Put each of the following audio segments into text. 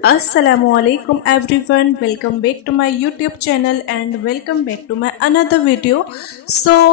Assalamualaikum everyone, welcome back to my YouTube channel and welcome back to my another video.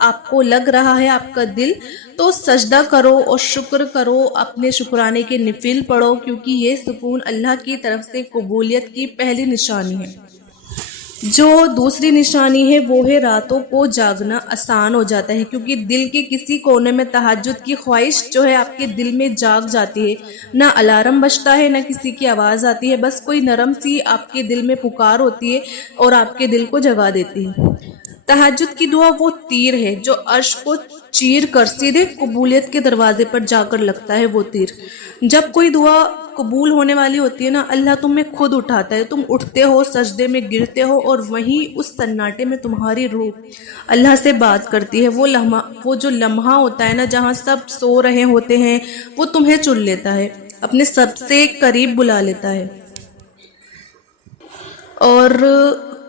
آپ کو لگ رہا ہے آپ کا دل، تو سجدہ کرو اور شکر کرو، اپنے شکرانے کے نفل پڑھو، کیونکہ یہ سکون اللہ کی طرف سے قبولیت کی پہلی نشانی ہے۔ جو دوسری نشانی ہے وہ ہے راتوں کو جاگنا آسان ہو جاتا ہے، کیونکہ دل کے کسی کونے میں تہجد کی خواہش جو ہے آپ کے دل میں جاگ جاتی ہے، نہ الارم بجتا ہے نہ کسی کی آواز آتی ہے، بس کوئی نرم سی آپ کے دل میں پکار ہوتی ہے اور آپ کے دل کو جگا دیتی ہے۔ تہجد کی دعا وہ تیر ہے جو عرش کو چیر کر سیدھے قبولیت کے دروازے پر جا کر لگتا ہے۔ وہ تیر جب کوئی دعا قبول ہونے والی ہوتی ہے نا، اللہ تمہیں خود اٹھاتا ہے، تم اٹھتے ہو، سجدے میں گرتے ہو، اور وہیں اس سناٹے میں تمہاری روح اللہ سے بات کرتی ہے۔ وہ جو لمحہ ہوتا ہے نا جہاں سب سو رہے ہوتے ہیں، وہ تمہیں چن لیتا ہے، اپنے سب سے قریب بلا لیتا ہے۔ اور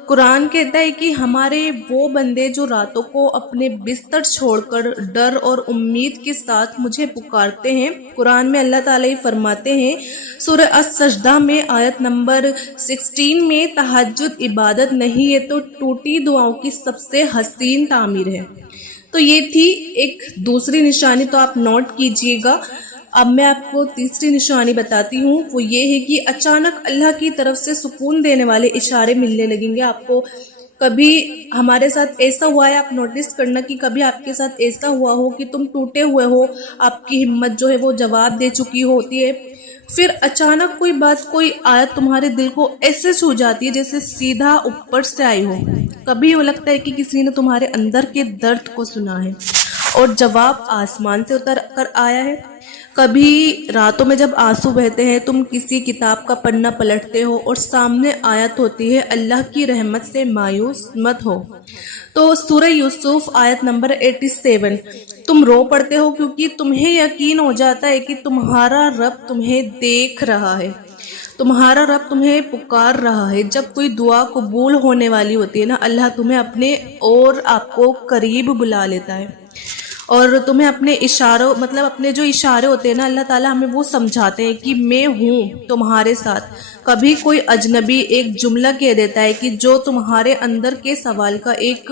قرآن کہتا ہے کہ ہمارے وہ بندے جو راتوں کو اپنے بستر چھوڑ کر ڈر اور امید کے ساتھ مجھے پکارتے ہیں، قرآن میں اللہ تعالیٰ فرماتے ہیں سورہ السجدہ میں آیت نمبر 16 میں، تہجد عبادت نہیں ہے تو ٹوٹی دعاؤں کی سب سے حسین تعمیر ہے۔ تو یہ تھی ایک دوسری نشانی، تو آپ نوٹ کیجئے گا۔ اب میں آپ کو تیسری نشانی بتاتی ہوں، وہ یہ ہے کہ اچانک اللہ کی طرف سے سکون دینے والے اشارے ملنے لگیں گے آپ کو۔ کبھی ہمارے ساتھ ایسا ہوا ہے، آپ نوٹس کرنا کہ کبھی آپ کے ساتھ ایسا ہوا ہو کہ تم ٹوٹے ہوئے ہو، آپ کی ہمت جو ہے وہ جواب دے چکی ہوتی ہے، پھر اچانک کوئی بات، کوئی آیت تمہارے دل کو ایسے چھو جاتی ہے جیسے سیدھا اوپر سے آئی ہو۔ کبھی وہ لگتا ہے کہ کسی نے تمہارے اندر کے درد کو سنا ہے اور جواب آسمان سے اتر کر آیا ہے۔ کبھی راتوں میں جب آنسو بہتے ہیں، تم کسی کتاب کا پنا پلٹتے ہو اور سامنے آیت ہوتی ہے اللہ کی رحمت سے مایوس مت ہو۔ تو سورہ یوسف آیت نمبر 87، تم رو پڑتے ہو کیونکہ تمہیں یقین ہو جاتا ہے کہ تمہارا رب تمہیں دیکھ رہا ہے، تمہارا رب تمہیں پکار رہا ہے۔ جب کوئی دعا قبول ہونے والی ہوتی ہے نا، اللہ تمہیں اپنے اور آپ کو قریب بلا لیتا ہے، اور تمہیں اپنے اشاروں، مطلب اپنے جو اشارے ہوتے ہیں نا، اللہ تعالیٰ ہمیں وہ سمجھاتے ہیں کہ میں ہوں تمہارے ساتھ۔ کبھی کوئی اجنبی ایک جملہ کہہ دیتا ہے کہ جو تمہارے اندر کے سوال کا ایک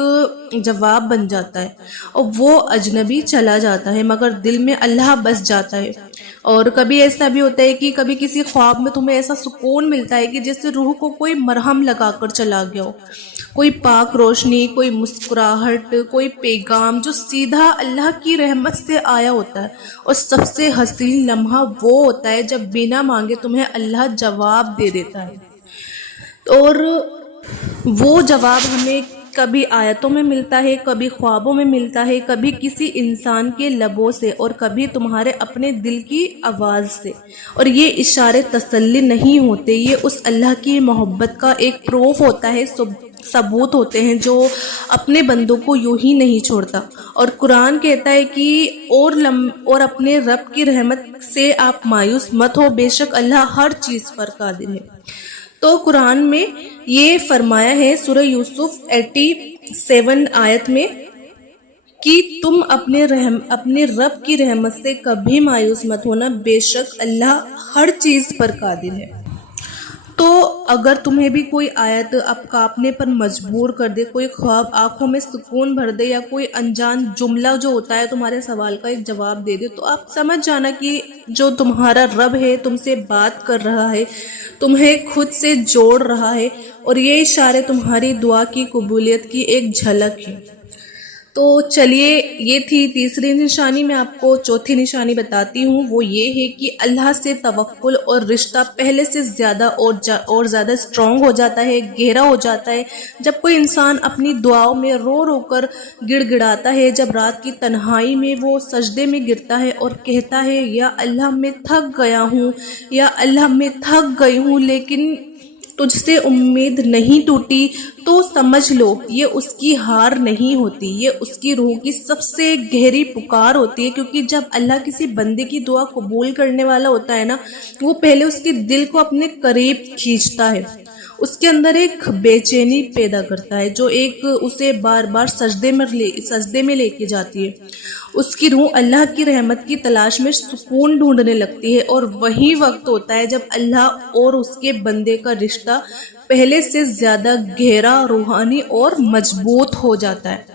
جواب بن جاتا ہے، اور وہ اجنبی چلا جاتا ہے مگر دل میں اللہ بس جاتا ہے۔ اور کبھی ایسا بھی ہوتا ہے کہ کبھی کسی خواب میں تمہیں ایسا سکون ملتا ہے کہ جیسے روح کو کوئی مرہم لگا کر چلا گیا ہو، کوئی پاک روشنی، کوئی مسکراہٹ، کوئی پیغام جو سیدھا اللہ کی رحمت سے آیا ہوتا ہے۔ اور سب سے حسین لمحہ وہ ہوتا ہے جب بنا مانگے تمہیں اللہ جواب دے دیتا ہے، اور وہ جواب ہمیں کبھی آیتوں میں ملتا ہے، کبھی خوابوں میں ملتا ہے، کبھی کسی انسان کے لبوں سے، اور کبھی تمہارے اپنے دل کی آواز سے۔ اور یہ اشارے تسلی نہیں ہوتے، یہ اس اللہ کی محبت کا ایک پروف ہوتا ہے، ثبوت ہوتے ہیں جو اپنے بندوں کو یوں ہی نہیں چھوڑتا۔ اور قرآن کہتا ہے کہ اور اپنے رب کی رحمت سے آپ مایوس مت ہو، بے شک اللہ ہر چیز پر قادر ہے۔ تو قرآن میں یہ فرمایا ہے سورہ یوسف 87 آیت میں کہ تم اپنے رب کی رحمت سے کبھی مایوس مت ہونا، بے شک اللہ ہر چیز پر قادر ہے۔ تو اگر تمہیں بھی کوئی آیت اب کانپنے پر مجبور کر دے، کوئی خواب آنکھوں میں سکون بھر دے، یا کوئی انجان جملہ جو ہوتا ہے تمہارے سوال کا ایک جواب دے دے، تو آپ سمجھ جانا کہ جو تمہارا رب ہے تم سے بات کر رہا ہے، تمہیں خود سے جوڑ رہا ہے، اور یہ اشارے تمہاری دعا کی قبولیت کی ایک جھلک ہے۔ تو چلیے، یہ تھی تیسری نشانی۔ میں آپ کو چوتھی نشانی بتاتی ہوں، وہ یہ ہے کہ اللہ سے توکل اور رشتہ پہلے سے زیادہ اور زیادہ اسٹرانگ ہو جاتا ہے، گہرا ہو جاتا ہے جب کوئی انسان اپنی دعاؤں میں رو رو کر گڑ گڑاتا ہے، جب رات کی تنہائی میں وہ سجدے میں گرتا ہے اور کہتا ہے یا اللہ میں تھک گیا ہوں، یا اللہ میں تھک گئی ہوں، لیکن تجھ سے امید نہیں ٹوٹی، تو سمجھ لو یہ اس کی ہار نہیں ہوتی، یہ اس کی روح کی سب سے گہری پکار ہوتی ہے۔ کیونکہ جب اللہ کسی بندے کی دعا قبول کرنے والا ہوتا ہے نا، وہ پہلے اس کے دل کو اپنے قریب کھینچتا ہے، اس کے اندر ایک بے چینی پیدا کرتا ہے جو ایک اسے بار بار سجدے میں لے کے جاتی ہے۔ اس کی روح اللہ کی رحمت کی تلاش میں سکون ڈھونڈنے لگتی ہے، اور وہی وقت ہوتا ہے جب اللہ اور اس کے بندے کا رشتہ پہلے سے زیادہ گہرا، روحانی اور مضبوط ہو جاتا ہے۔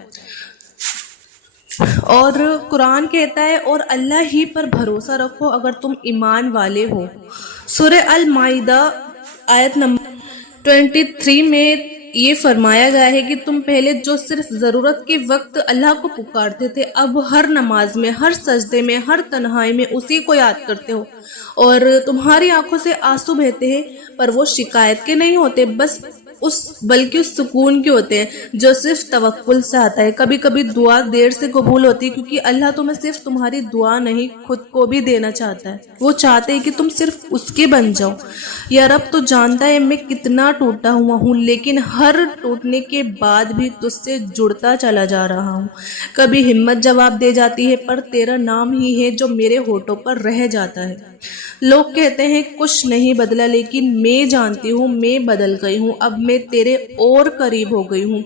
اور قرآن کہتا ہے اور اللہ ہی پر بھروسہ رکھو اگر تم ایمان والے ہو۔ سورہ المائدہ آیت نمبر 23 میں یہ فرمایا گیا ہے کہ تم پہلے جو صرف ضرورت کے وقت اللہ کو پکارتے تھے، اب ہر نماز میں، ہر سجدے میں، ہر تنہائی میں اسی کو یاد کرتے ہو، اور تمہاری آنکھوں سے آنسو بہتے ہیں پر وہ شکایت کے نہیں ہوتے، بلکہ اس سکون کے ہوتے ہیں جو صرف توکل سے آتا ہے۔ کبھی کبھی دعا دیر سے قبول ہوتی ہے کیونکہ اللہ تمہیں صرف تمہاری دعا نہیں، خود کو بھی دینا چاہتا ہے۔ وہ چاہتے ہیں کہ تم صرف اس کے بن جاؤ۔ یا رب تو جانتا ہے میں کتنا ٹوٹا ہوا ہوں، لیکن ہر ٹوٹنے کے بعد بھی تجھ سے جڑتا چلا جا رہا ہوں۔ کبھی ہمت جواب دے جاتی ہے پر تیرا نام ہی ہے جو میرے ہونٹوں پر رہ جاتا ہے۔ لوگ کہتے ہیں کچھ نہیں بدلا، لیکن میں جانتی ہوں میں بدل گئی ہوں، اب میں تیرے اور قریب ہو گئی ہوں،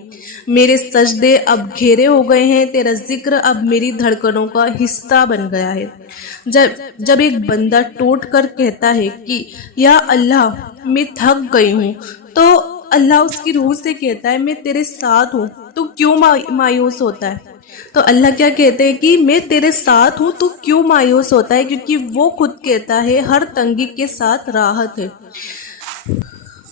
میرے سجدے اب گہرے ہو گئے ہیں، تیرا ذکر اب میری دھڑکنوں کا حصہ بن گیا ہے۔ جب ایک بندہ ٹوٹ کر کہتا ہے کہ یا اللہ میں تھک گئی ہوں، تو اللہ اس کی روح سے کہتا ہے میں تیرے ساتھ ہوں، تو کیوں مایوس ہوتا ہے؟ تو اللہ کیا کہتے ہیں کہ میں تیرے ساتھ ہوں، تو کیوں مایوس ہوتا ہے؟ کیونکہ وہ خود کہتا ہے ہر تنگی کے ساتھ راحت ہے۔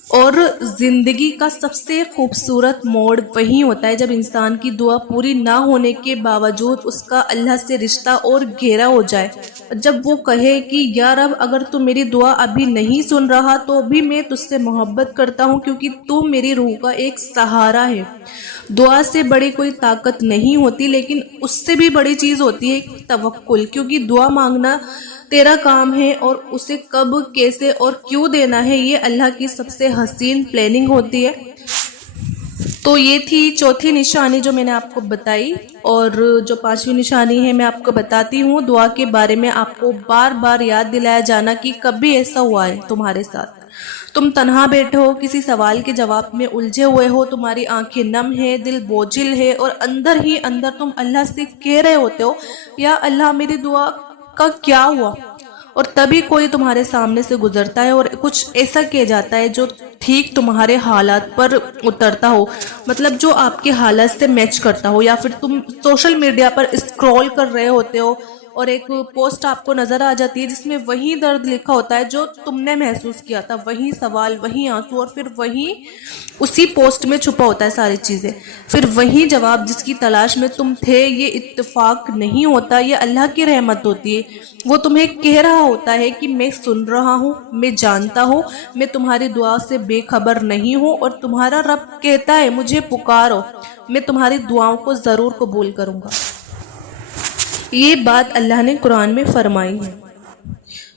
اور زندگی کا سب سے خوبصورت موڑ وہی ہوتا ہے جب انسان کی دعا پوری نہ ہونے کے باوجود اس کا اللہ سے رشتہ اور گہرا ہو جائے، جب وہ کہے کہ یا رب اگر تو میری دعا ابھی نہیں سن رہا تو بھی میں تجھ سے محبت کرتا ہوں کیونکہ تو میری روح کا ایک سہارا ہے۔ دعا سے بڑی کوئی طاقت نہیں ہوتی، لیکن اس سے بھی بڑی چیز ہوتی ہے توکل، کیونکہ دعا مانگنا تیرا کام ہے اور اسے کب، کیسے اور کیوں دینا ہے یہ اللہ کی سب سے حسین پلاننگ ہوتی ہے۔ تو یہ تھی چوتھی نشانی جو میں نے آپ کو بتائی، اور جو پانچویں نشانی ہے میں آپ کو بتاتی ہوں۔ دعا کے بارے میں آپ کو بار بار یاد دلایا جانا کہ کبھی ایسا ہوا ہے تمہارے ساتھ، تم تنہا بیٹھے ہو، کسی سوال کے جواب میں الجھے ہوئے ہو، تمہاری آنکھیں نم ہے، دل بوجھل ہے، اور اندر ہی اندر تم اللہ سے کہہ رہے ہوتے ہو یا اللہ میری دعا کا کیا ہوا، اور تبھی کوئی تمہارے سامنے سے گزرتا ہے اور کچھ ایسا کہہ جاتا ہے جو ٹھیک تمہارے حالات پر اترتا ہو، مطلب جو آپ کے حالات سے میچ کرتا ہو، یا پھر تم سوشل میڈیا پر اسکرول کر رہے ہوتے ہو اور ایک پوسٹ آپ کو نظر آ جاتی ہے جس میں وہی درد لکھا ہوتا ہے جو تم نے محسوس کیا تھا، وہی سوال، وہی آنسو، اور پھر وہی اسی پوسٹ میں چھپا ہوتا ہے ساری چیزیں، پھر وہی جواب جس کی تلاش میں تم تھے۔ یہ اتفاق نہیں ہوتا، یہ اللہ کی رحمت ہوتی ہے۔ وہ تمہیں کہہ رہا ہوتا ہے کہ میں سن رہا ہوں، میں جانتا ہوں، میں تمہاری دعا سے بے خبر نہیں ہوں، اور تمہارا رب کہتا ہے مجھے پکارو، میں تمہاری دعاؤں کو ضرور قبول کروں گا۔ یہ بات اللہ نے قرآن میں فرمائی ہے۔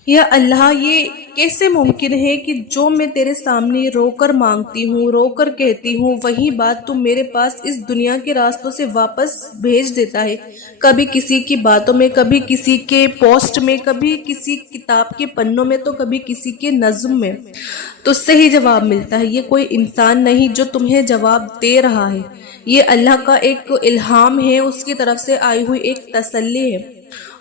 یا اللہ یہ کیسے ممکن ہے کہ جو میں تیرے سامنے رو کر مانگتی ہوں، رو کر کہتی ہوں، وہی بات تم میرے پاس اس دنیا کے راستوں سے واپس بھیج دیتا ہے، کبھی کسی کی باتوں میں، کبھی کسی کے پوسٹ میں، کبھی کسی کتاب کے پنوں میں، تو کبھی کسی کے نظم میں تجھ سے ہی جواب ملتا ہے۔ یہ کوئی انسان نہیں جو تمہیں جواب دے رہا ہے، یہ اللہ کا ایک الہام ہے، اس کی طرف سے آئی ہوئی ایک تسلی ہے۔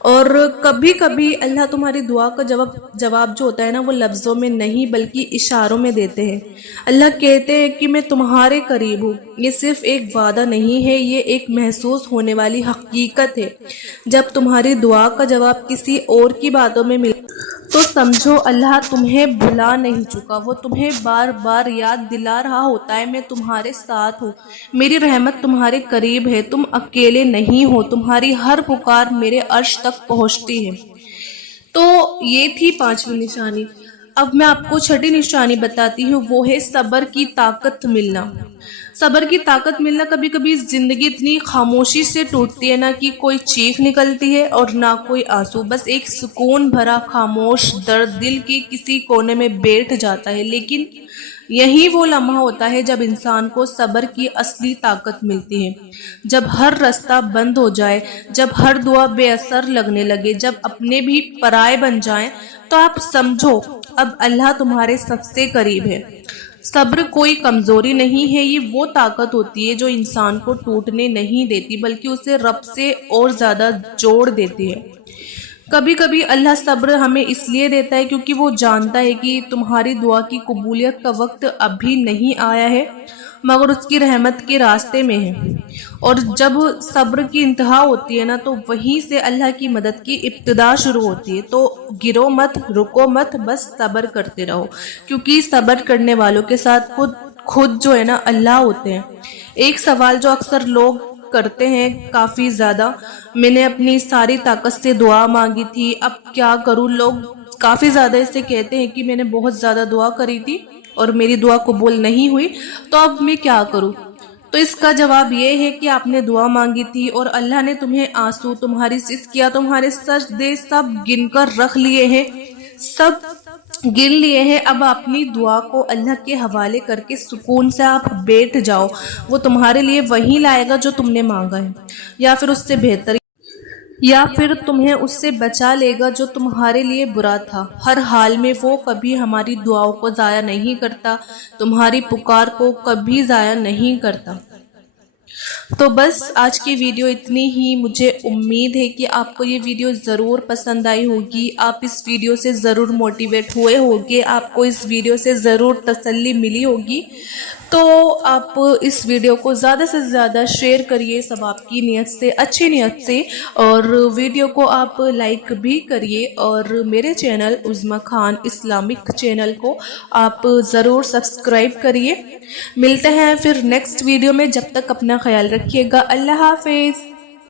اور کبھی کبھی اللہ تمہاری دعا کا جواب جو ہوتا ہے نا، وہ لفظوں میں نہیں بلکہ اشاروں میں دیتے ہیں۔ اللہ کہتے ہیں کہ میں تمہارے قریب ہوں، یہ صرف ایک وعدہ نہیں ہے، یہ ایک محسوس ہونے والی حقیقت ہے۔ جب تمہاری دعا کا جواب کسی اور کی باتوں میں ملے تو سمجھو اللہ تمہیں بھلا نہیں چکا، وہ تمہیں بار بار یاد دلا رہا ہوتا ہے میں تمہارے ساتھ ہوں، میری رحمت تمہارے قریب ہے، تم اکیلے نہیں ہو، تمہاری ہر پکار میرے عرش تک پہنچتی ہے۔ تو یہ تھی پانچویں نشانی۔ اب میں آپ کو چھٹی نشانی بتاتی ہوں، وہ ہے صبر کی طاقت ملنا۔ صبر کی طاقت ملنا، کبھی کبھی زندگی اتنی خاموشی سے ٹوٹتی ہے، نہ کہ کوئی چیخ نکلتی ہے اور نہ کوئی آنسو، بس ایک سکون بھرا خاموش درد دل کے کسی کونے میں بیٹھ جاتا ہے۔ لیکن یہی وہ لمحہ ہوتا ہے جب انسان کو صبر کی اصلی طاقت ملتی ہے، جب ہر راستہ بند ہو جائے، جب ہر دعا بے اثر لگنے لگے، جب اپنے بھی پرائے بن جائیں، تو آپ سمجھو اب اللہ تمہارے سب سے قریب ہے۔ صبر کوئی کمزوری نہیں ہے، یہ وہ طاقت ہوتی ہے جو انسان کو ٹوٹنے نہیں دیتی بلکہ اسے رب سے اور زیادہ جوڑ دیتی ہے۔ کبھی کبھی اللہ صبر ہمیں اس لیے دیتا ہے کیونکہ وہ جانتا ہے کہ تمہاری دعا کی قبولیت کا وقت ابھی نہیں آیا ہے مگر اس کی رحمت کے راستے میں ہے۔ اور جب صبر کی انتہا ہوتی ہے نا تو وہیں سے اللہ کی مدد کی ابتدا شروع ہوتی ہے۔ تو گرو مت، رکو مت، بس صبر کرتے رہو، کیونکہ صبر کرنے والوں کے ساتھ خود جو ہے نا اللہ ہوتے ہیں۔ ایک سوال جو اکثر لوگ کرتے ہیں کافی زیادہ، میں نے اپنی ساری طاقت سے دعا مانگی تھی، اب کیا کروں؟ لوگ کافی زیادہ اسے کہتے ہیں کہ میں نے بہت زیادہ دعا کری تھی اور میری دعا قبول نہیں ہوئی، تو اب میں کیا کروں؟ تو اس کا جواب یہ ہے کہ آپ نے دعا مانگی تھی اور اللہ نے تمہیں آنسو، تمہاری سسکیاں، تمہارے سجدے سب گن کر رکھ لیے ہیں، سب گن لیے ہیں۔ اب اپنی دعا کو اللہ کے حوالے کر کے سکون سے آپ بیٹھ جاؤ، وہ تمہارے لیے وہی لائے گا جو تم نے مانگا ہے، یا پھر اس سے بہتر، یا پھر تمہیں اس سے بچا لے گا جو تمہارے لیے برا تھا۔ ہر حال میں وہ کبھی ہماری دعاؤں کو ضائع نہیں کرتا، تمہاری پکار کو کبھی ضائع نہیں کرتا۔ تو بس آج کی ویڈیو اتنی ہی۔ مجھے امید ہے کہ آپ کو یہ ویڈیو ضرور پسند آئی ہوگی، آپ اس ویڈیو سے ضرور موٹیویٹ ہوئے ہوگے، آپ کو اس ویڈیو سے ضرور تسلی ملی ہوگی۔ تو آپ اس ویڈیو کو زیادہ سے زیادہ شیئر کریے سب آپ کی نیت سے، اچھی نیت سے، اور ویڈیو کو آپ لائک بھی کریے، اور میرے چینل عظمیٰ خان اسلامک چینل کو آپ ضرور سبسکرائب کریے۔ ملتے ہیں پھر نیکسٹ ویڈیو میں، جب تک اپنا خیال رکھیے گا۔ اللہ حافظ۔